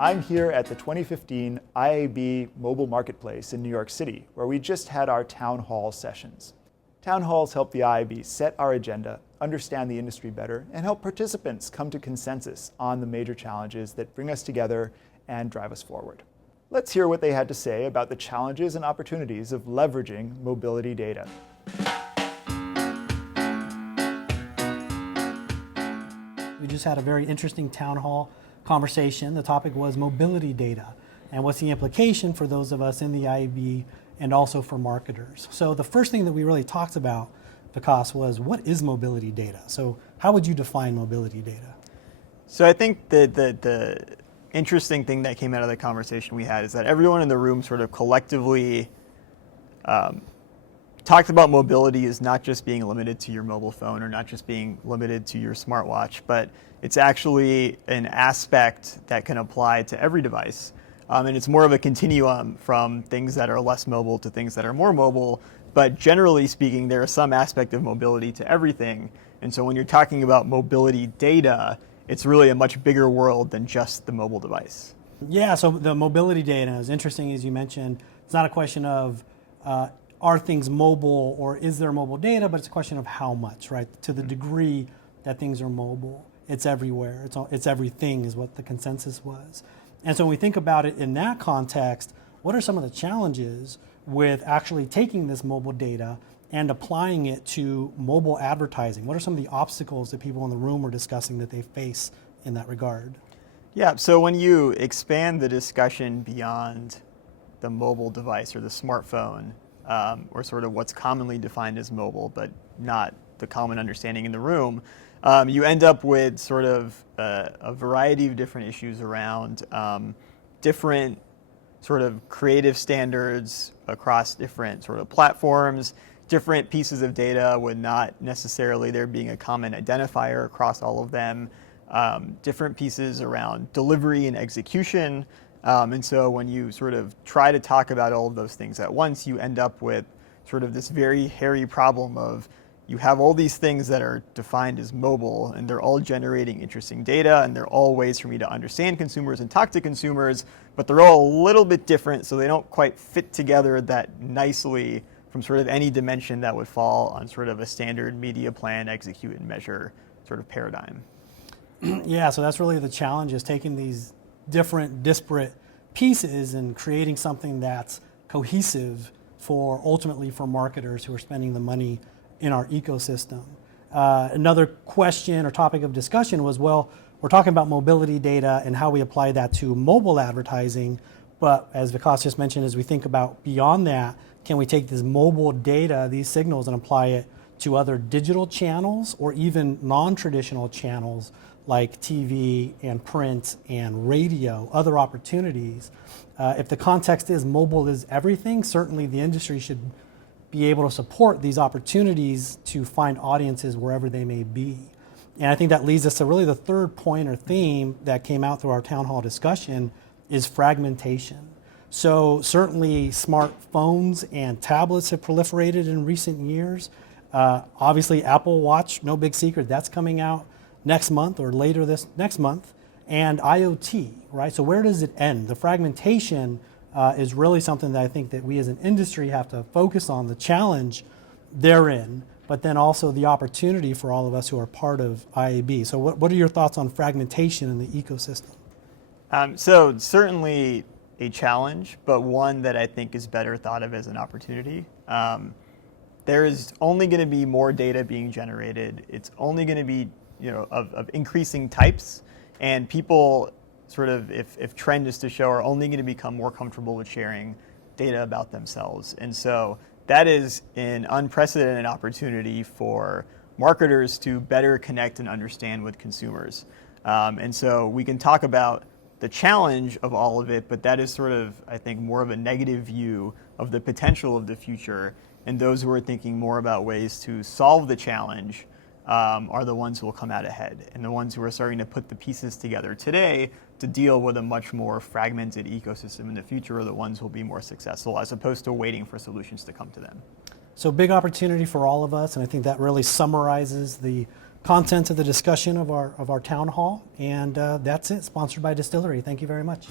I'm here at the 2015 IAB Mobile Marketplace in New York City, where we just had our town hall sessions. Town halls help the IAB set our agenda, understand the industry better, and help participants come to consensus on the major challenges that bring us together and drive us forward. Let's hear what they had to say about the challenges and opportunities of leveraging mobility data. We just had a very interesting town hall conversation. The topic was mobility data and what's the implication for those of us in the IAB and also for marketers. So the first thing that we really talked about, Vikas, was what is mobility data? So how would you define mobility data? So I think the interesting thing that came out of the conversation we had is that everyone in the room sort of collectively talked about mobility as not just being limited to your mobile phone or not just being limited to your smartwatch, but it's actually an aspect that can apply to every device. And it's more of a continuum from things that are less mobile to things that are more mobile. But generally speaking, there is some aspect of mobility to everything. And so when you're talking about mobility data, it's really a much bigger world than just the mobile device. Yeah, so the mobility data is interesting, as you mentioned. It's not a question of are things mobile or is there mobile data, but it's a question of how much, right? To the degree that things are mobile, it's everywhere. It's everything is what the consensus was. And so when we think about it in that context, what are some of the challenges with actually taking this mobile data and applying it to mobile advertising? What are some of the obstacles that people in the room were discussing that they face in that regard? Yeah, so when you expand the discussion beyond the mobile device or the smartphone, or sort of what's commonly defined as mobile, but not the common understanding in the room, you end up with sort of a variety of different issues around different sort of creative standards across different sort of platforms, different pieces of data with not necessarily there being a common identifier across all of them, different pieces around delivery and execution. And so when you sort of try to talk about all of those things at once, you end up with sort of this very hairy problem of you have all these things that are defined as mobile, and they're all generating interesting data, and they're all ways for me to understand consumers and talk to consumers, but they're all a little bit different, so they don't quite fit together that nicely from sort of any dimension that would fall on sort of a standard media plan, execute, and measure sort of paradigm. Yeah, so that's really the challenge, is taking these different disparate pieces and creating something that's cohesive ultimately for marketers who are spending the money in our ecosystem. Another question or topic of discussion was, well, we're talking about mobility data and how we apply that to mobile advertising, but as Vikas just mentioned, as we think about beyond that, can we take this mobile data, these signals, and apply it to other digital channels or even non-traditional channels like TV and print and radio, other opportunities? If the context is mobile is everything, certainly the industry should be able to support these opportunities to find audiences wherever they may be. And I think that leads us to really the third point or theme that came out through our town hall discussion is fragmentation. So certainly smartphones and tablets have proliferated in recent years. Obviously Apple Watch, no big secret, that's coming out next month or later this next month, and IoT, right? So where does it end? The fragmentation is really something that I think that we as an industry have to focus on, the challenge therein, but then also the opportunity for all of us who are part of IAB. So what are your thoughts on fragmentation in the ecosystem? So certainly a challenge, but one that I think is better thought of as an opportunity. There is only going to be more data being generated. It's only going to be of increasing types, and people sort of, if trend is to show, are only going to become more comfortable with sharing data about themselves. And so that is an unprecedented opportunity for marketers to better connect and understand with consumers. And so we can talk about the challenge of all of it, but that is sort of, I think, more of a negative view of the potential of the future. And those who are thinking more about ways to solve the challenge are the ones who will come out ahead. And the ones who are starting to put the pieces together today to deal with a much more fragmented ecosystem in the future are the ones who will be more successful, as opposed to waiting for solutions to come to them. So big opportunity for all of us, and I think that really summarizes the content of the discussion of our town hall. And that's it, sponsored by Dstillery. Thank you very much.